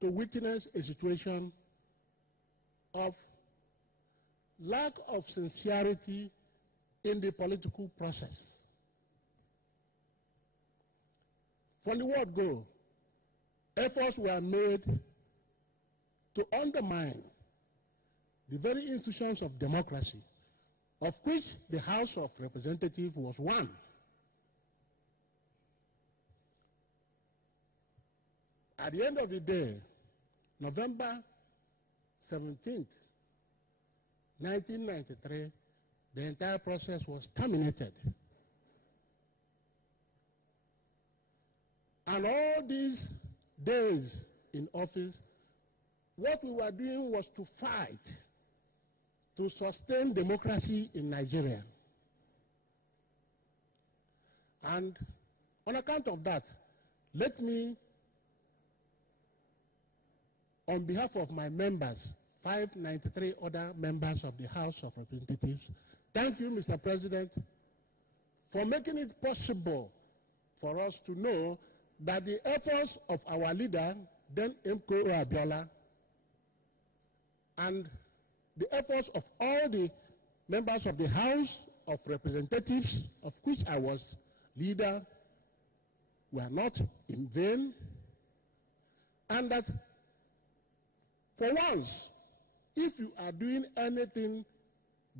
to witness a situation of lack of sincerity in the political process. From the word go, efforts were made to undermine the very institutions of democracy, of which the House of Representatives was one. At the end of the day, November 17th, 1993, the entire process was terminated. And all these days in office, what we were doing was to fight to sustain democracy in Nigeria. And on account of that, let me, on behalf of my members, 593 other members of the House of Representatives, thank you, Mr. President, for making it possible for us to know that the efforts of our leader, then MKO Abiola, and the efforts of all the members of the House of Representatives, of which I was leader, were not in vain, and that for once, if you are doing anything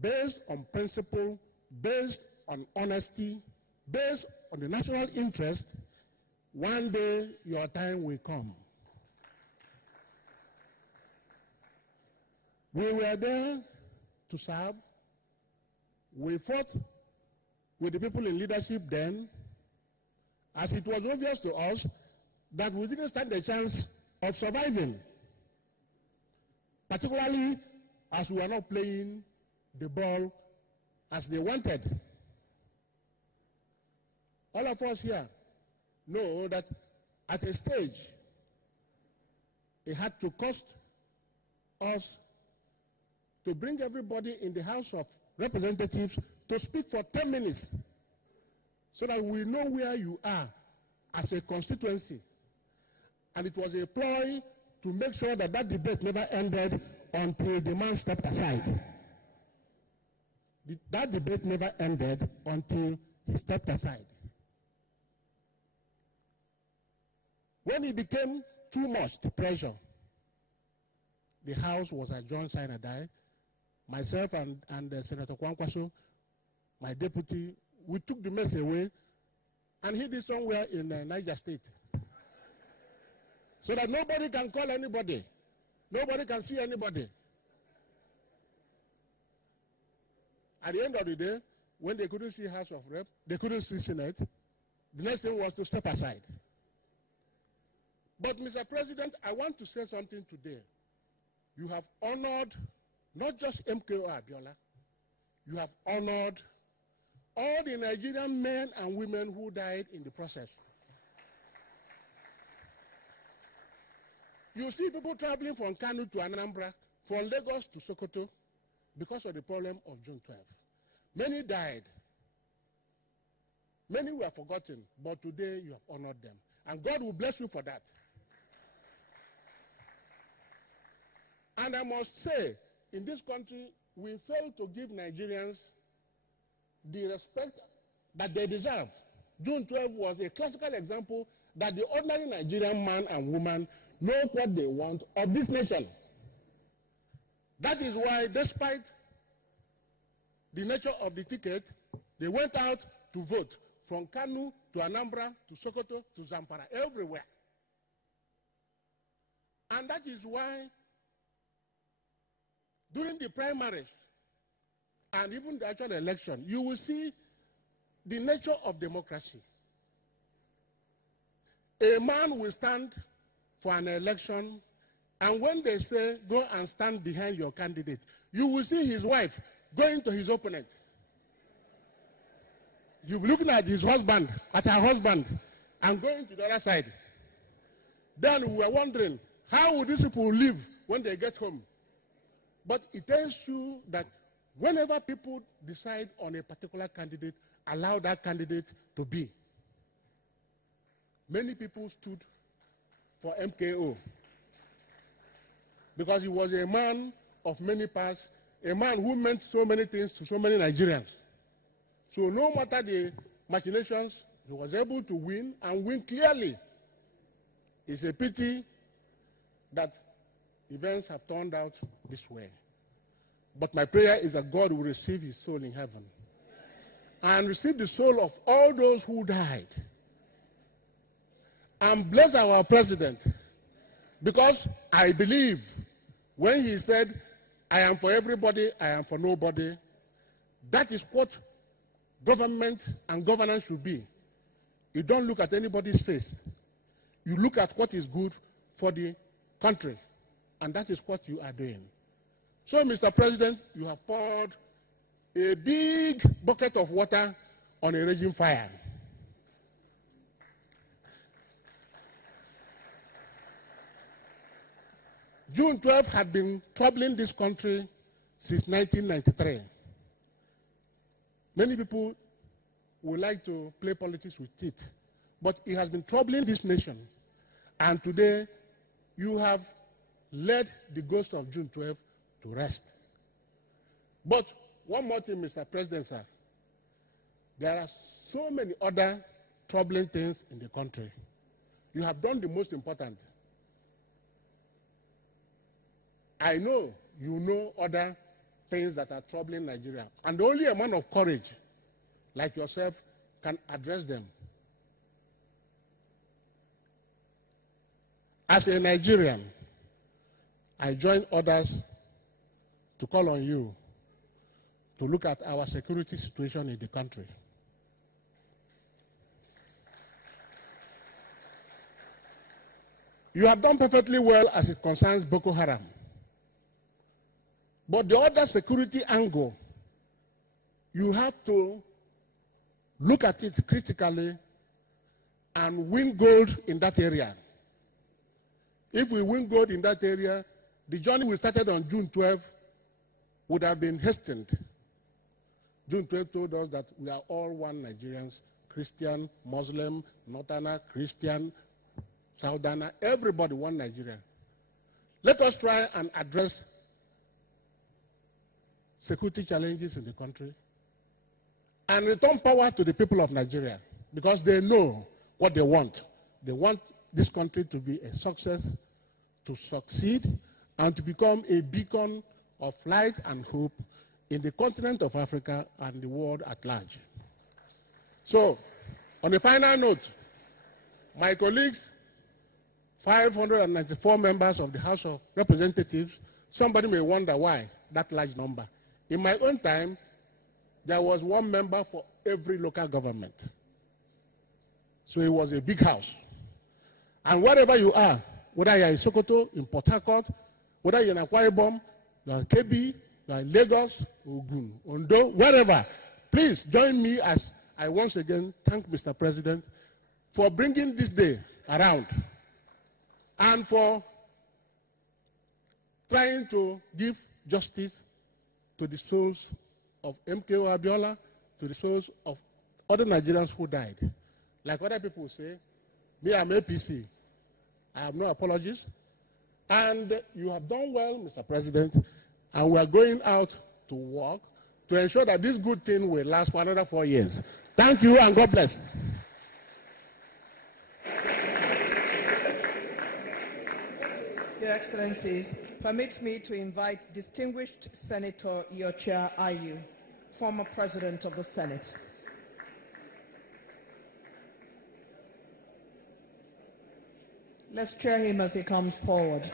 based on principle, based on honesty, based on the national interest, one day your time will come. We were there to serve. We fought with the people in leadership then, as it was obvious to us that we didn't stand a chance of surviving, particularly as we were not playing the ball as they wanted. All of us here know that at a stage, it had to cost us to bring everybody in the House of Representatives to speak for 10 minutes so that we know where you are as a constituency. And it was a ploy to make sure that that debate never ended until the man stepped aside. That debate never ended until he stepped aside. When it became too much, the pressure, the House was adjourned, sine die. Myself and Senator Kwankwaso, my deputy, we took the mess away and hid it somewhere in Niger State. So that nobody can call anybody. Nobody can see anybody. At the end of the day, when they couldn't see House of Rep, they couldn't see Senate, the next thing was to step aside. But, Mr. President, I want to say something today. You have honored not just MKO Abiola, you have honored all the Nigerian men and women who died in the process. You see people traveling from Kano to Anambra, from Lagos to Sokoto, because of the problem of June 12. Many died. Many were forgotten, but today you have honored them. And God will bless you for that. And I must say, in this country, we fail to give Nigerians the respect that they deserve. June 12 was a classical example that the ordinary Nigerian man and woman know what they want of this nation. That is why, despite the nature of the ticket, they went out to vote from Kano to Anambra to Sokoto to Zamfara, everywhere. And that is why during the primaries and even the actual election, you will see the nature of democracy. A man will stand for an election, and when they say, go and stand behind your candidate, you will see his wife going to his opponent. You'll be looking at his husband, at her husband, and going to the other side. Then we are wondering, how will these people live when they get home? But it tells you that whenever people decide on a particular candidate, allow that candidate to be. Many people stood for MKO. because he was a man of many parts, a man who meant so many things to so many Nigerians. So no matter the machinations, he was able to win and win clearly. It's a pity that events have turned out this way. But my prayer is that God will receive his soul in heaven and receive the soul of all those who died. And bless our president, because I believe when he said, I am for everybody, I am for nobody, that is what government and governance should be. You don't look at anybody's face. You look at what is good for the country, and that is what you are doing. So, Mr. President, you have poured a big bucket of water on a raging fire. June 12 had been troubling this country since 1993. Many people would like to play politics with it, but it has been troubling this nation. And today, you have led the ghost of June 12 to rest. But one more thing, Mr. President, sir. There are so many other troubling things in the country. You have done the most important. I know you know other things that are troubling Nigeria, and only a man of courage like yourself can address them. As a Nigerian, I join others to call on you to look at our security situation in the country. You have done perfectly well as it concerns Boko Haram. But the other security angle, you have to look at it critically and win gold in that area. If we win gold in that area, the journey we started on June 12 would have been hastened. June 12 told us that we are all one Nigerians, Christian, Muslim, Northerner, Christian, Southerner, everybody one Nigeria. Let us try and address security challenges in the country and return power to the people of Nigeria, because they know what they want. They want this country to be a success, to succeed, and to become a beacon of light and hope in the continent of Africa and the world at large. So, on a final note, my colleagues, 594 members of the House of Representatives, somebody may wonder why that large number. In my own time, there was one member for every local government. So it was a big house. And wherever you are, whether you're in Sokoto, in Port Harcourt, whether you're in Akwa Ibom, you're in Kebbi, you're in Lagos, Ogun, Ondo, wherever, please join me as I once again thank Mr. President for bringing this day around and for trying to give justice to the souls of MKO Abiola, to the souls of other Nigerians who died. Like other people say, me, I'm APC. I have no apologies. And you have done well, Mr. President, and we are going out to work to ensure that this good thing will last for another 4 years. Thank you, and God bless. Your Excellencies, permit me to invite distinguished Senator Yochia Ayu, former President of the Senate. Let's cheer him as he comes forward.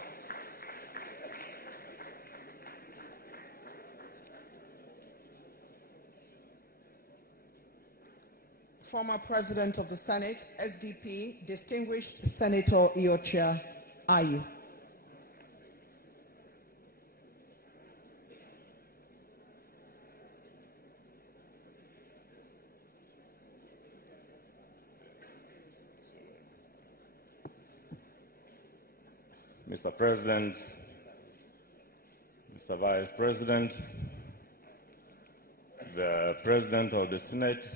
Former President of the Senate, SDP, distinguished Senator Yochia Ayu. Mr. President, Mr. Vice President, the President of the Senate,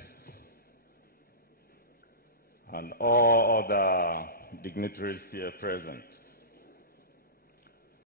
and all other dignitaries here present.